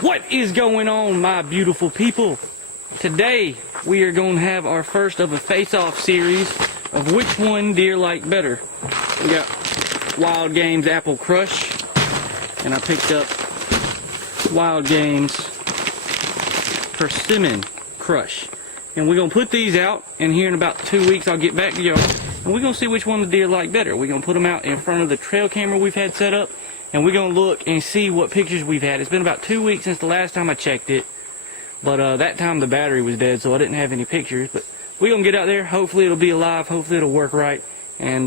What is going on, my beautiful people? Today we are going to have our first of a face-off series of which one deer like better. We got Wildgames Apple Crush, and I picked up Wildgames Persimmon Crush. And we're going to put these out, and here in about 2 weeks I'll get back to y'all, and we're going to see which one the deer like better. We're going to put them out in front of the trail camera we've had set up, and we're going to look and see what pictures we've had. It's been about 2 weeks since the last time I checked it, but that time the battery was dead, so I didn't have any pictures. But we're going to get out there. Hopefully it'll be alive. Hopefully it'll work right, and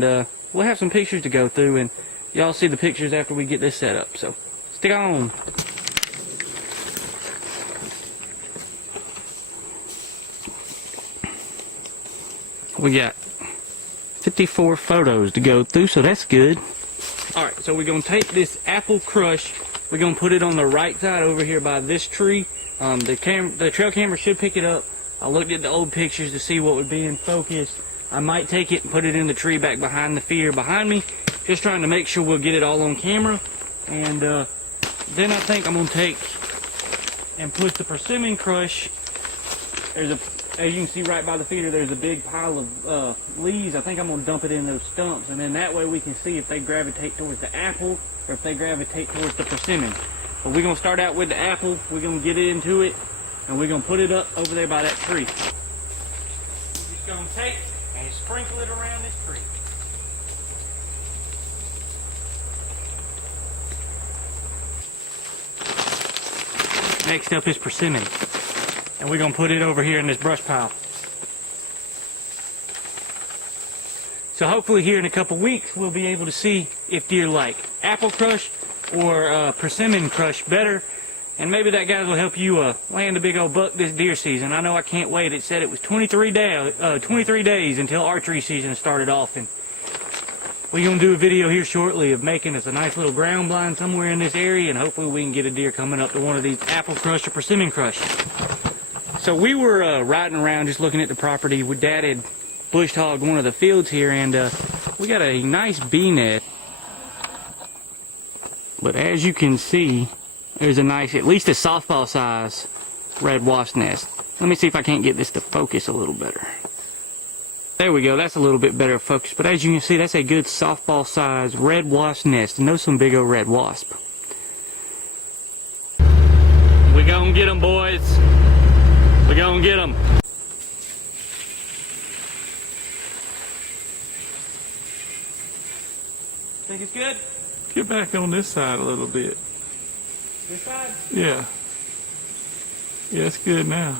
we'll have some pictures to go through, and y'all see the pictures after we get this set up. So stick on. We got 54 photos to go through, so that's good. Alright, so we're going to take this Apple Crush, we're going to put it on the right side over here by this tree. The trail camera should pick it up. I looked at the old pictures to see what would be in focus. I might take it and put it in the tree back behind the feeder behind me, just trying to make sure we'll get it all on camera. And then I think I'm going to take and put the Persimmon Crush. As you can see right by the feeder, there's a big pile of leaves. I think I'm going to dump it in those stumps, and then that way we can see if they gravitate towards the apple or if they gravitate towards the persimmon. But we're going to start out with the apple. We're going to get into it, and we're going to put it up over there by that tree. We're just going to take and sprinkle it around this tree. Next up is persimmon. And we're going to put it over here in this brush pile. So hopefully here in a couple weeks we'll be able to see if deer like Apple Crush or Persimmon Crush better. And maybe that guy will help you land a big old buck this deer season. I know I can't wait. It said it was 23 days until archery season started off. And we're going to do a video here shortly of making us a nice little ground blind somewhere in this area. And hopefully we can get a deer coming up to one of these Apple Crush or Persimmon Crush. So we were riding around just looking at the property. Dad had bush hogged one of the fields here, and we got a nice bee nest. But as you can see, there's a nice, at least a softball size red wasp nest. Let me see if I can't get this to focus a little better. There we go, that's a little bit better focus. But as you can see, that's a good softball size red wasp nest. And those some big old red wasp. We gonna get them, boys. We gonna get them. Think it's good? Get back on this side a little bit. This side? Yeah. Yeah, it's good now.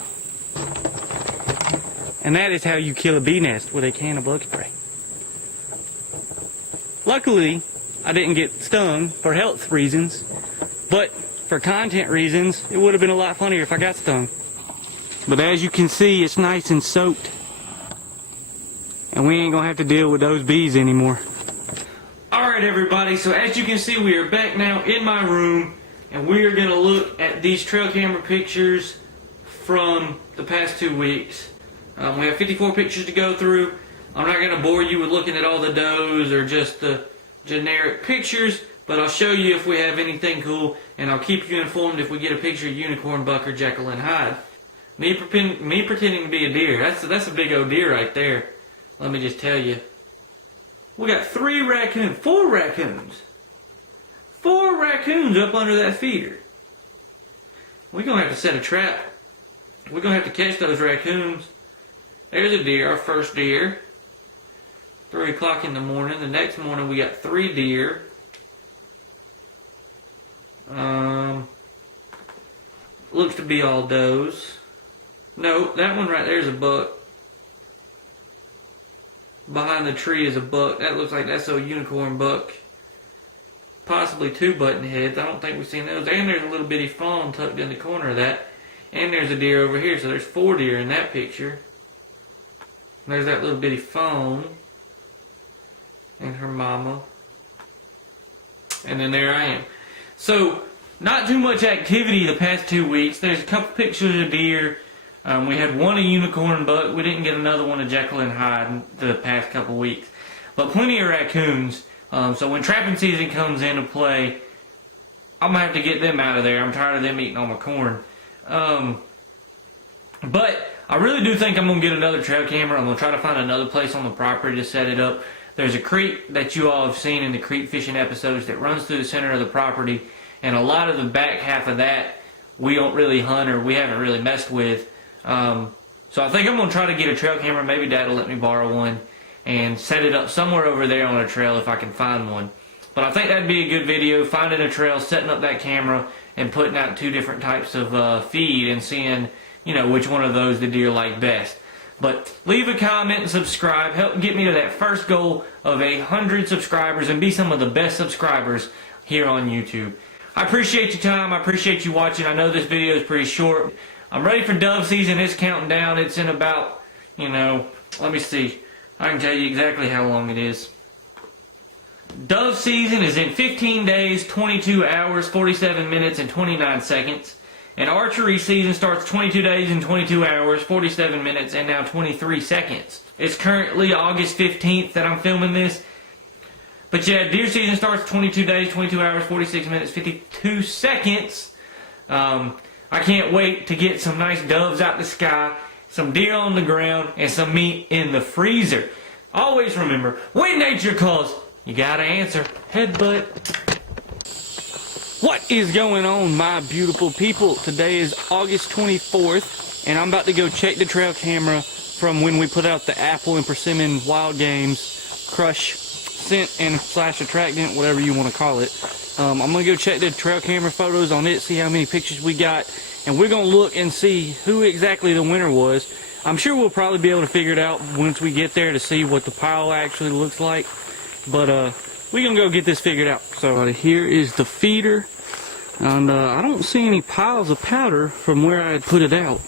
And that is how you kill a bee nest, with a can of bug spray. Luckily, I didn't get stung for health reasons, but for content reasons, it would have been a lot funnier if I got stung. But as you can see, it's nice and soaked. And we ain't gonna have to deal with those bees anymore. Alright everybody, so as you can see, we are back now in my room. And we are gonna look at these trail camera pictures from the past 2 weeks. We have 54 pictures to go through. I'm not gonna bore you with looking at all the does or just the generic pictures. But I'll show you if we have anything cool. And I'll keep you informed if we get a picture of unicorn buck or Jekyll and Hyde. Me pretending to be a deer. That's a big old deer right there. Let me just tell you. We got 4 raccoons. 4 raccoons up under that feeder. We're going to have to set a trap. We're going to have to catch those raccoons. There's a deer, our first deer. 3 o'clock in the morning. The next morning we got 3 deer. Looks to be all does. No, that one right there is a buck. Behind the tree is a buck. That looks like that's a unicorn buck. Possibly 2 button heads. I don't think we've seen those. And there's a little bitty fawn tucked in the corner of that. And there's a deer over here. So there's 4 deer in that picture. And there's that little bitty fawn. And her mama. And then there I am. So, not too much activity the past 2 weeks. There's a couple pictures of deer. We had one a unicorn buck. We didn't get another one of Jekyll and Hyde the past couple weeks. But plenty of raccoons. So when trapping season comes into play, I'm gonna have to get them out of there. I'm tired of them eating all my corn. But I really do think I'm gonna get another trail camera. I'm gonna try to find another place on the property to set it up. There's a creek that you all have seen in the creek fishing episodes that runs through the center of the property, and a lot of the back half of that we don't really hunt or we haven't really messed with. So I think I'm gonna try to get a trail camera. Maybe Dad will let me borrow one and set it up somewhere over there on a trail if I can find one. But I think that'd be a good video, finding a trail, setting up that camera, and putting out 2 different types of feed and seeing, you know, which one of those the deer like best. But leave a comment and subscribe. Help get me to that first goal of 100 subscribers and be some of the best subscribers here on YouTube. I appreciate your time. I appreciate you watching. I know this video is pretty short. I'm ready for dove season. It's counting down. It's in about, you know, let me see. I can tell you exactly how long it is. Dove season is in 15 days, 22 hours, 47 minutes, and 29 seconds. And archery season starts 22 days and 22 hours, 47 minutes, and now 23 seconds. It's currently August 15th that I'm filming this. But yeah, deer season starts 22 days, 22 hours, 46 minutes, 52 seconds. I can't wait to get some nice doves out the sky, some deer on the ground, and some meat in the freezer. Always remember, when nature calls, you gotta answer. Headbutt. What is going on, my beautiful people? Today is August 24th, and I'm about to go check the trail camera from when we put out the apple and persimmon Wildgames crush scent and slash attractant, whatever you want to call it. I'm gonna go check the trail camera photos on it, see how many pictures we got, and we're gonna look and see who exactly the winner was. I'm sure we'll probably be able to figure it out once we get there to see what the pile actually looks like. But we're gonna go get this figured out. So here is the feeder, and I don't see any piles of powder from where I had put it out.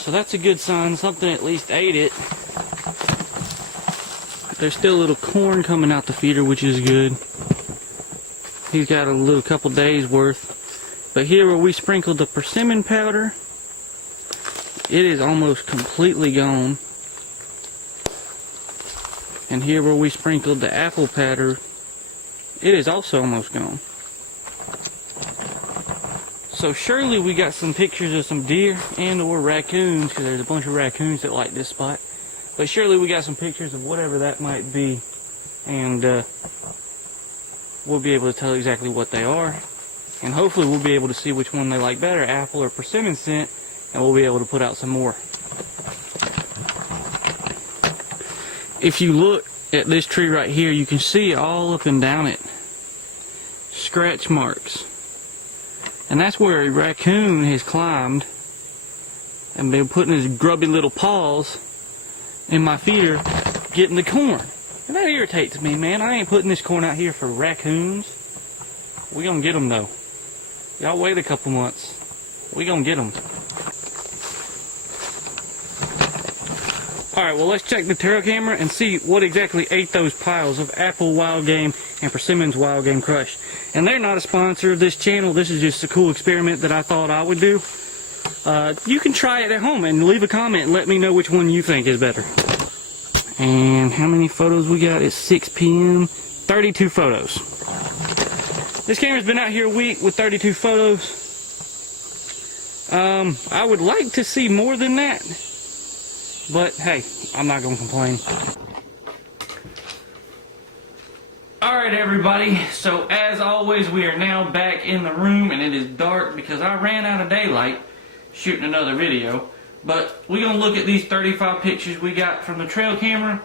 So that's a good sign. Something at least ate it. There's still a little corn coming out the feeder, which is good. He's got a little couple days worth. But here where we sprinkled the persimmon powder, it is almost completely gone. And here where we sprinkled the apple powder, it is also almost gone. So surely we got some pictures of some deer and or raccoons, because there's a bunch of raccoons that like this spot. But surely we got some pictures of whatever that might be, and we'll be able to tell exactly what they are. And hopefully we'll be able to see which one they like better, apple or persimmon scent, and we'll be able to put out some more. If you look at this tree right here, you can see all up and down it scratch marks, and that's where a raccoon has climbed and been putting his grubby little paws in my feeder getting the corn. And that irritates me, man. I ain't putting this corn out here for raccoons. We gonna get them though. Y'all wait a couple months. We gonna get them. Alright, well, let's check the trail camera and see what exactly ate those piles of apple Wildgame and persimmon's Wildgame crush. And they're not a sponsor of this channel. This is just a cool experiment that I thought I would do. You can try it at home and leave a comment and let me know which one you think is better. And how many photos we got? It's 6 p.m. 32 photos. This camera's been out here a week with 32 photos. I would like to see more than that. But hey, I'm not gonna complain. Alright everybody, so as always we are now back in the room, and it is dark because I ran out of daylight shooting another video. But we're gonna look at these 35 pictures we got from the trail camera,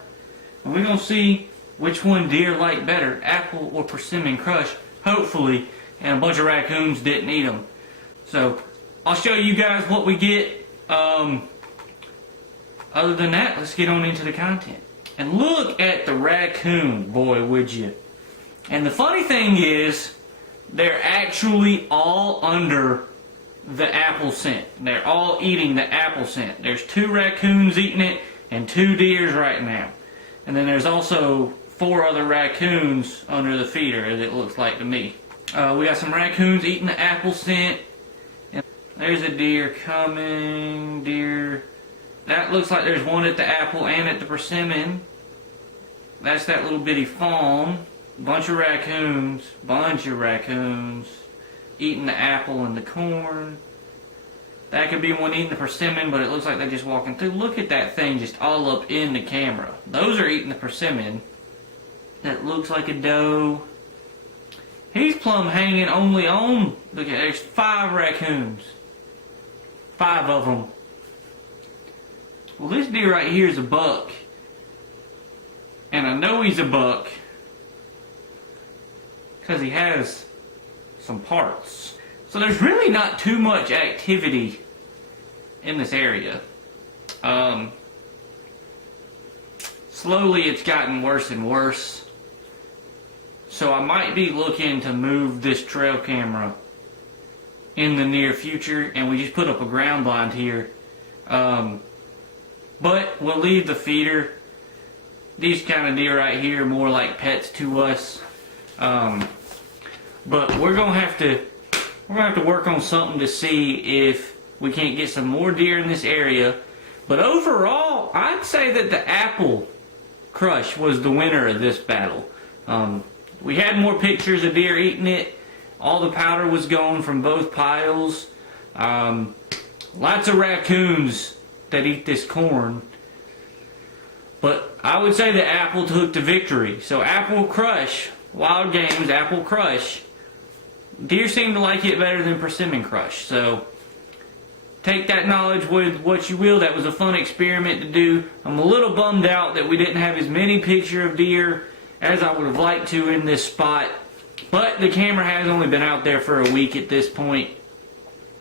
and we're gonna see which one deer like better, apple or persimmon crush, hopefully, and a bunch of raccoons didn't eat them. So I'll show you guys what we get. Other than that, let's get on into the content. And look at the raccoon, boy, would you. And the funny thing is, they're actually all under the apple scent. They're all eating the apple scent. There's 2 raccoons eating it and 2 deers right now. And then there's also 4 other raccoons under the feeder, as it looks like to me. We got some raccoons eating the apple scent. And there's a deer coming, deer. That looks like there's one at the apple and at the persimmon. That's that little bitty fawn. bunch of raccoons eating the apple and the corn. That could be one eating the persimmon, but it looks like they're just walking through. Look at that thing just all up in the camera. Those are eating the persimmon. That looks like a doe. He's plumb hanging only on. Look at, there's 5 raccoons. 5 of them. Well, this deer right here is a buck. And I know he's a buck because he has some parts. So there's really not too much activity in this area. Slowly it's gotten worse and worse. So I might be looking to move this trail camera in the near future, and we just put up a ground blind here. But we'll leave the feeder. These kind of deer right here are more like pets to us. But we're gonna have to work on something to see if we can't get some more deer in this area. But overall, I'd say that the apple crush was the winner of this battle. We had more pictures of deer eating it. All the powder was gone from both piles. Lots of raccoons that eat this corn. But I would say the apple took the victory. So apple crush, Wildgames apple crush. Deer seem to like it better than persimmon crush. So take that knowledge with what you will. That was a fun experiment to do. I'm a little bummed out that we didn't have as many pictures of deer as I would have liked to in this spot. But the camera has only been out there for a week at this point,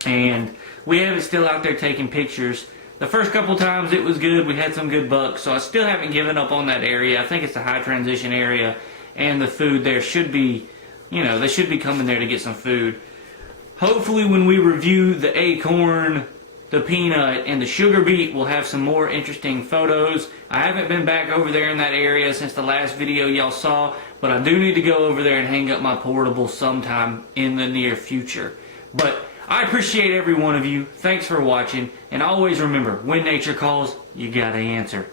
and we have it still out there taking pictures. The first couple times it was good. We had some good bucks, so I still haven't given up on that area. I think it's a high transition area, and the food there should be, they should be coming there to get some food. Hopefully when we review the acorn, the peanut, and the sugar beet, we'll have some more interesting photos. I haven't been back over there in that area since the last video y'all saw, but I do need to go over there and hang up my portable sometime in the near future. But I appreciate every one of you. Thanks for watching, and always remember, when nature calls, you gotta answer.